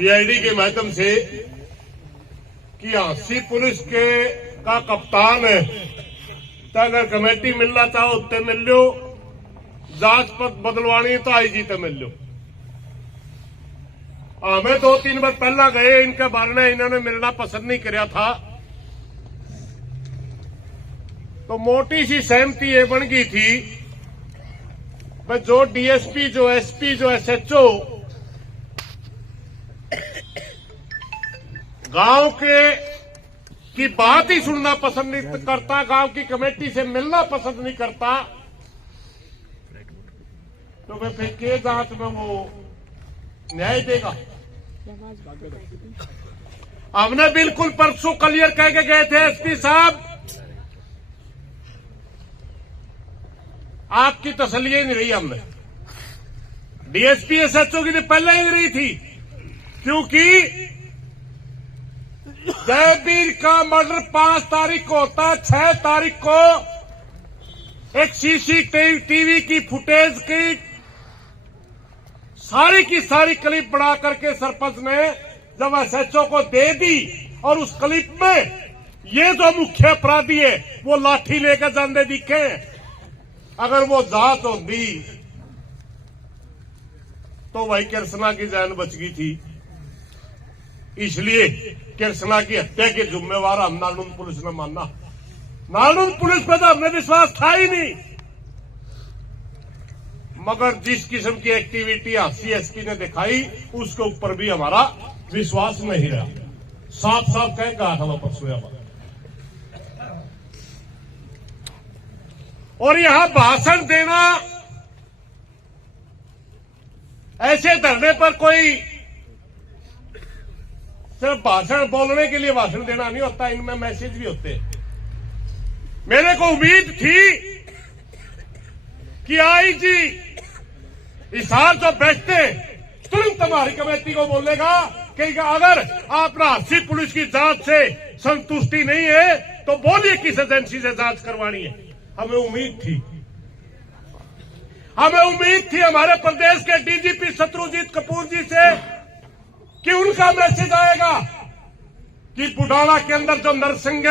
CID के माध्यम से कि हांसी पुलिस के का कप्तान है तो अगर कमेटी मिलना चाहो उत्ते मिल लो, जांच पद बदलवानी तो आईजी ते मिल लो। हमें 2-3 बार पहला गए, इनके बारे में इन्होंने मिलना पसंद नहीं किया था, तो मोटी सी सहमति ये बन गई थी कि जो डीएसपी, जो एसपी, जो एसएचओ गांव के की बात ही सुनना पसंद नहीं करता, गांव की कमेटी से मिलना पसंद नहीं करता, तो मैं फिर के जांच में वो न्याय देगा। हमने बिल्कुल परसों क्लियर कह के गए थे, एसपी साहब आपकी तसल्ली ही नहीं रही। हमने डीएसपी एसएचओ की तो पहले ही नहीं रही थी, क्योंकि जयवीर का मर्डर 5 तारीख को होता है। 6 तारीख को एक सीसीटीवी की फुटेज की सारी क्लिप बना करके सरपंच ने जब एसएचओ को दे दी, और उस क्लिप में ये जो मुख्य अपराधी है वो लाठी लेकर जाने दिखे। अगर वो जांच होती तो भाई कृष्णा की जान बच गई थी। इसलिए कृष्णा की हत्या के जिम्मेवार हम नालंदा पुलिस ने माना। नालंदा पुलिस पर तो हमने विश्वास था ही नहीं, मगर जिस किस्म की एक्टिविटी सीएसपी ने दिखाई उसके ऊपर भी हमारा विश्वास नहीं रहा। साफ साफ कह कहा था परसों। और यहां भाषण देना, ऐसे धरने पर कोई सिर्फ भाषण बोलने के लिए भाषण देना नहीं होता, इनमें मैसेज भी होते हैं। मेरे को उम्मीद थी कि आईजी हिसार जो बैठते तुरंत हमारी कमेटी को बोलेगा कि अगर आप हांसी पुलिस की जांच से संतुष्टि नहीं है तो बोलिए किस एजेंसी से जांच करवानी है। हमें उम्मीद थी हमारे प्रदेश के डीजीपी शत्रुजीत कपूर जी से कि उनका मैसेज आएगा कि बुढ़ाना के अंदर जो नरसिंह,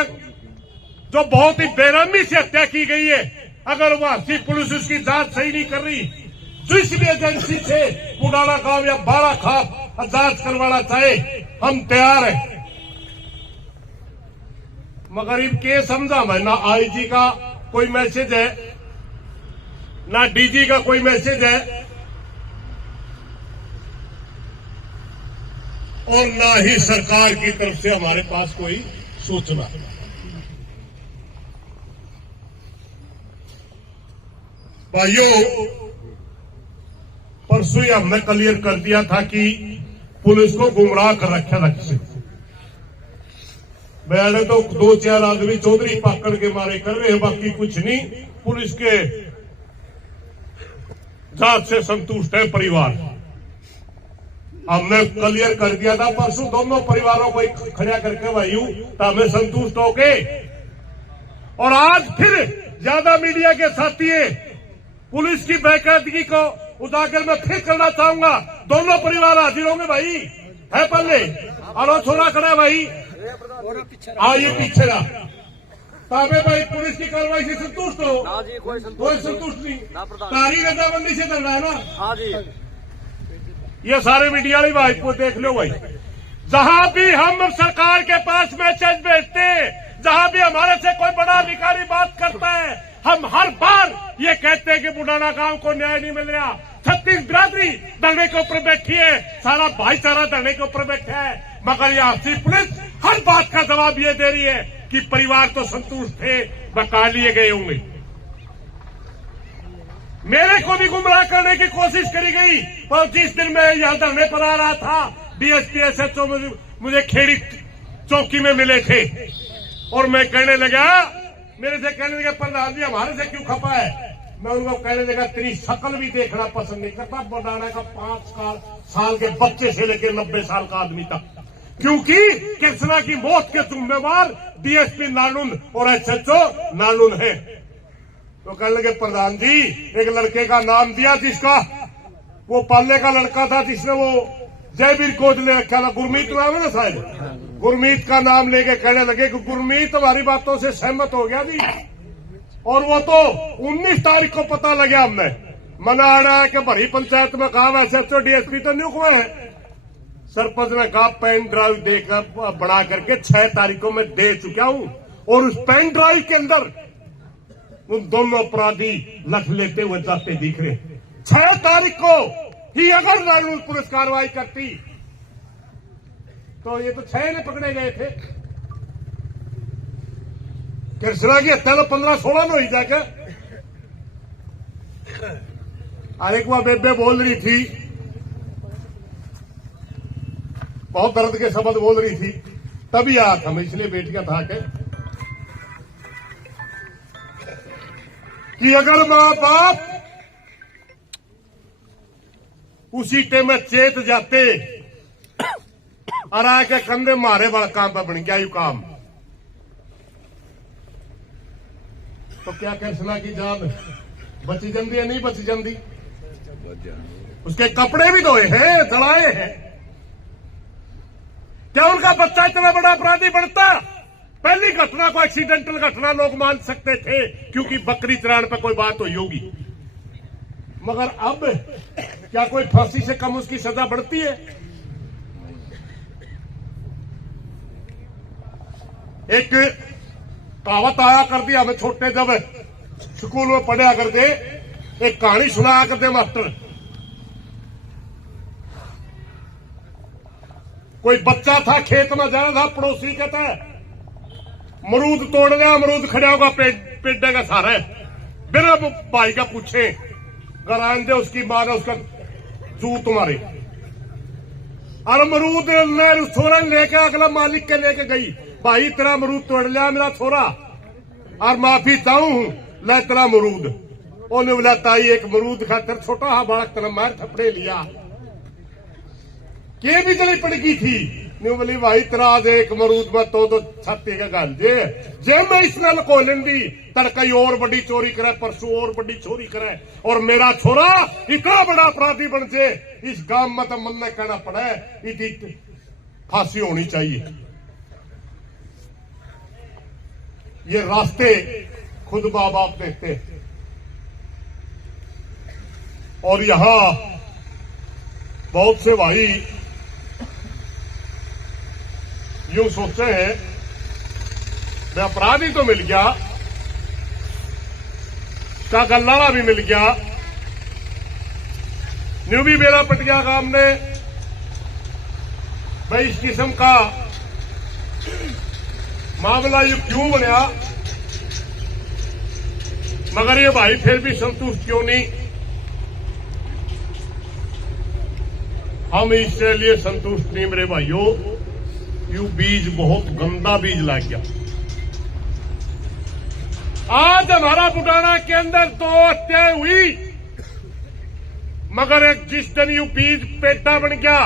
जो बहुत ही बेरहमी से हत्या की गई है, अगर वो हांसी पुलिस उसकी जांच सही नहीं कर रही, जिस भी एजेंसी से बुढ़ाना गांव या बाड़ा खाप जांच करवाना चाहे हम तैयार हैं। मगर इनके समझा मैं ना आईजी का कोई मैसेज है, ना डीजी का कोई मैसेज है, और ना ही सरकार की तरफ से हमारे पास कोई सूचना। भाइयों, परसों ही हमने क्लियर कर दिया था कि पुलिस को गुमराह कर रखा रखे। मैंने तो 2-4 आदमी चौधरी पाकड़ के मारे कर रहे हैं, बाकी कुछ नहीं। पुलिस के जांच से संतुष्ट है परिवार। हमने क्लियर कर दिया था परसों दोनों परिवारों को खड़ा करके भाइयों, तो हमें संतुष्ट हो गए। और आज फिर ज्यादा मीडिया के साथी पुलिस की बेकायदगी को उजागर मैं फिर करना चाहूंगा। दोनों परिवार हाजिर होंगे भाई, है पल्ले और छोड़ा खड़ा भाई, आइए पीछे ना ताबे भाई। पुलिस की कार्रवाई से संतुष्ट हो? कोई संतुष्ट नहीं। तारी रजाबंदी से चल रहा है ना? हाँ जी। ये सारे मीडिया वाले भाई को देख लो भाई, जहां भी हम सरकार के पास मैसेज भेजते हैं, जहां भी हमारे से कोई बड़ा अधिकारी बात करता है, हम हर बार ये कहते हैं कि बुढ़ाना गांव को न्याय नहीं मिल रहा। 36 बिरादरी धरने के ऊपर बैठी है, सारा भाईचारा धरने के ऊपर बैठा है, मगर ये हांसी पुलिस हर बात का जवाब ये दे रही है कि परिवार तो संतुष्ट थे, बका लिए गए होंगे। मेरे को भी गुमराह करने की कोशिश करी गई, पर जिस दिन मैं यहां धरने पर आ रहा था, डीएसपी एसएचओ मुझे खेड़ी चौकी में मिले थे, और मैं कहने लगा, मेरे से कहने लगा प्रधान जी हमारे से क्यों खपा है। मैं उनको कहने लगा तेरी शक्ल भी देखना पसंद नहीं करता, बुढ़ाना का 5 साल के बच्चे से लेकर 90 साल का आदमी तक, क्योंकि कृष्णा की मौत के जिम्मेवार डीएसपी नालुन और एसएचओ नालुन है। तो कहने लगे प्रधान जी एक लड़के का नाम दिया जिसका वो पाले का लड़का था, जिसने वो जयवीर कोच ने रखा था, गुरमीत नाम है ना शायद, गुरमीत का नाम लेके कहने लगे कि गुरमीत हमारी बातों से सहमत हो गया जी। और वो तो 19 तारीख को पता लगा हमने, मना आ रहा है कि भरी पंचायत में कहा वैसे एसएचओ डीएसपी तो नियुक्त हुए हैं। सरपंच ने कहा पेन ड्राइव देकर बना करके 6 तारीखों में दे चुका हूं, और उस पेन ड्राइव के अंदर उन दोनों अपराधी लख लेते हुए जाते दिख रहे। 6 तारीख को ही अगर नारायण पुलिस कार्रवाई करती तो ये तो 6 ने पकड़े गए थे। कृष्णा की हत्या तो 15-16 में हुई जाकर। और एक बार बेबे बोल रही थी, बहुत दर्द के शब्द बोल रही थी, तभी आया था मैं, इसलिए बेटियां था कि अगर मां बाप उसी टे में चेत जाते और आके कंधे मारे वाला काम पर बन गया यू काम, तो क्या कृष्णा की जान बची जंदी है? नहीं बची जंदी। उसके कपड़े भी धोए हैं, जलाए हैं। क्या उनका बच्चा इतना बड़ा अपराधी बनता? पहली घटना को एक्सीडेंटल घटना लोग मान सकते थे क्योंकि बकरी चराने पर कोई बात हुई होगी, मगर अब क्या कोई फांसी से कम उसकी सजा बढ़ती है? एक कहावत आया करती, हमें छोटे जब स्कूल में पढ़ा करते, एक कहानी सुनाया करते मास्टर। कोई बच्चा था, खेत में जा रहा था, पड़ोसी कहता है अमरूद तोड़ लिया, अमरूद खड़ा होगा पेड़ का सारा बिना भाई का पूछे गरान दे, उसकी मां ने उसका जूत मारे। और अमरूद ने छोरा लेके अगला मालिक के लेके गई, भाई तेरा अमरूद तोड़ लिया मेरा छोरा, और माफी चाहूं ले तेरा अमरूद। उन्हें बोला ताई एक अमरूद खातर छोटा हा बालक तेरा मार थपड़े लिया, के भी गली पड़ गई थी। नहीं बोली भाई तेरा आज एक अमरूद में तो छाती का गल जे मैं इस नाल को लेंदी तड़कई और बड़ी चोरी करे, परसों और बड़ी चोरी करे, और मेरा छोरा इतना बड़ा अपराधी बन जे इस गांव में तो मन ने कहना पड़े इतनी फांसी होनी चाहिए। ये रास्ते खुद मां बाप देखते, और यहां बहुत से भाई यूं सोचते हैं मैं अपराधी तो मिल गया, का गल्लारा भी मिल गया, न्यू भी बेड़ा पट गया काम ने। भाई इस किस्म का मामला ये क्यों बनया, मगर ये भाई फिर भी संतुष्ट क्यों नहीं? हम इसके लिए संतुष्ट नहीं मेरे भाइयों। यू बीज बहुत गंदा बीज लग गया। आज हमारा बुटाना के अंदर 2 हत्याएं हुई, मगर एक जिस दिन यू बीज पेटा बन गया,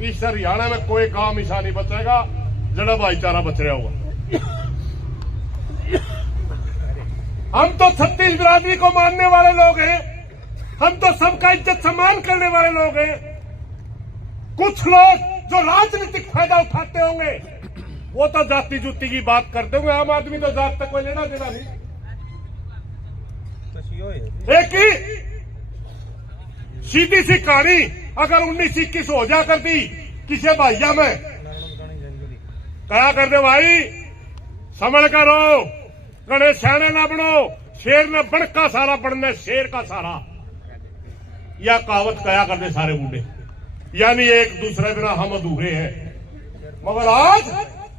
इस हरियाणा में कोई काम ऐसा नहीं बचेगा जड़ा भाईचारा बच रहा होगा। हम तो 36 बिरादरी को मानने वाले लोग हैं, हम तो सबका इज्जत सम्मान करने वाले लोग हैं। कुछ लोग जो राजनीतिक फायदा उठाते होंगे वो तो जाति जुती की बात करते होंगे, आम आदमी तो जात तक कोई लेना देना नहीं। एक ही सीधी सी कहानी अगर 19-21 हो जा करती किसी भाइया में कहा करते भाई समझ कर रहो, कड़े सियाने ना बनो, शेर ने बड़ का सारा बनने शेर का सारा, यह कहावत कहा करते सारे बूढ़े, यानी एक दूसरे बिना हम अधूरे हैं। मगर आज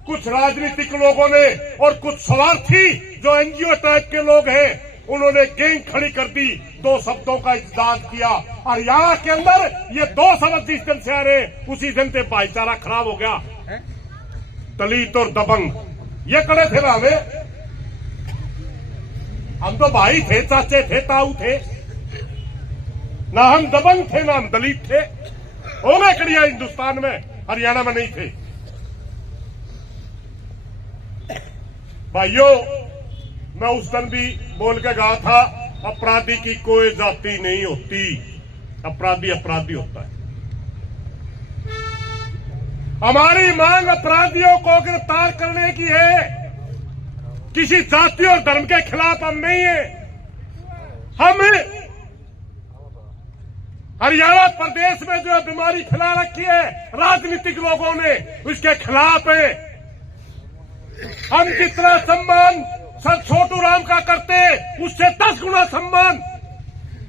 कुछ राजनीतिक लोगों ने और कुछ स्वार्थी जो एनजीओ टाइप के लोग हैं उन्होंने गैंग खड़ी कर दी, 2 शब्दों का इस्तेमाल किया, और यहाँ के अंदर ये 2 शब्द जिस दिन से आ रहे उसी दिन से भाईचारा खराब हो गया। दलित और दबंग ये कड़े थे ना, हम तो भाई थे, चाचे थे, ताऊ थे, ना हम दबंग थे ना हम दलित थे। हो गए कड़िया हिंदुस्तान में, हरियाणा में नहीं थे। भाइयों मैं उस दिन भी बोल के कहा था अपराधी की कोई जाति नहीं होती, अपराधी अपराधी होता है। हमारी मांग अपराधियों को गिरफ्तार करने की है, किसी जाति और धर्म के खिलाफ हम नहीं है। हम हरियाणा प्रदेश में जो बीमारी फैला रखी है राजनीतिक लोगों ने, उसके खिलाफ है। हम जितना सम्मान सर छोटू राम का करते उससे 10 गुना सम्मान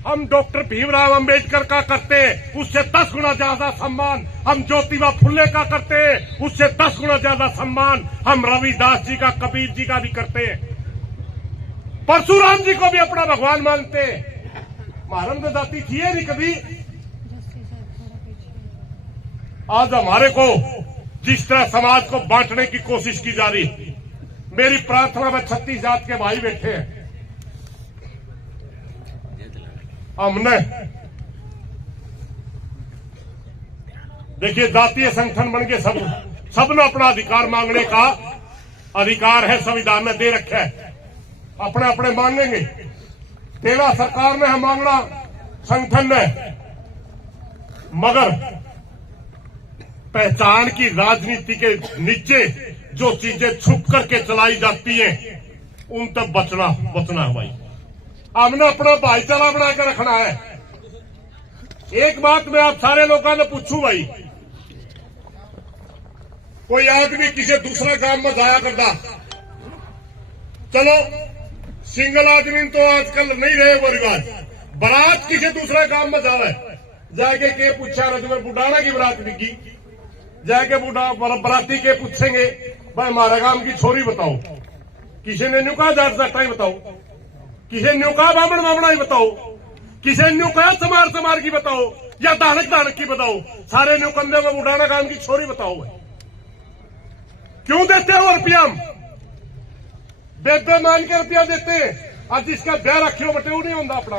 हम डॉक्टर भीमराव अंबेडकर का करते, उससे 10 गुना ज्यादा सम्मान हम ज्योतिबा फुले का करते, उससे 10 गुना ज्यादा सम्मान हम रविदास जी का, कबीर जी का भी करते, परशुराम जी को भी अपना भगवान मानते। महारम तो जाति थी नहीं कभी। आज हमारे को जिस तरह समाज को बांटने की कोशिश की जा रही, मेरी प्रार्थना में 36 जात के भाई बैठे हैं। हमने देखिए जातीय संगठन बन के सबने अपना अधिकार मांगने का अधिकार है, संविधान में दे रखा है। अपने अपने मांगेंगे, तेरा सरकार ने हम मांगना संगठन ने, मगर पहचान की राजनीति के नीचे जो चीजें छुप करके चलाई जाती हैं उन तक बचना है भाई। हमने अपना भाईचारा बना के रखना है। एक बात मैं आप सारे लोगों ने पूछूं भाई, कोई आदमी किसी दूसरे काम में जाया करता, चलो सिंगल आदमी तो आजकल नहीं रहे वो रिवाज, बारात किसी दूसरे काम में जावे, जाके के पूछा रहा तुम्हें बुढ़ाना की बारात बिकी, जाके बराती के पूछेंगे भाई हमारा काम की छोरी बताओ, किसी ने न्यू कहा जाट जाटा ही बताओ, किसी न्यू कहा बामण ही बताओ, किसी न्यू कहा समार की बताओ, या दानक की बताओ, सारे न्यू कंधे में बुढ़ाना काम की छोरी बताओ। क्यों देते हो रुपया? बेबे मान के रुपया देते हैं। आज जिसका ब्याह रखियो बटे वो नहीं होता अपना।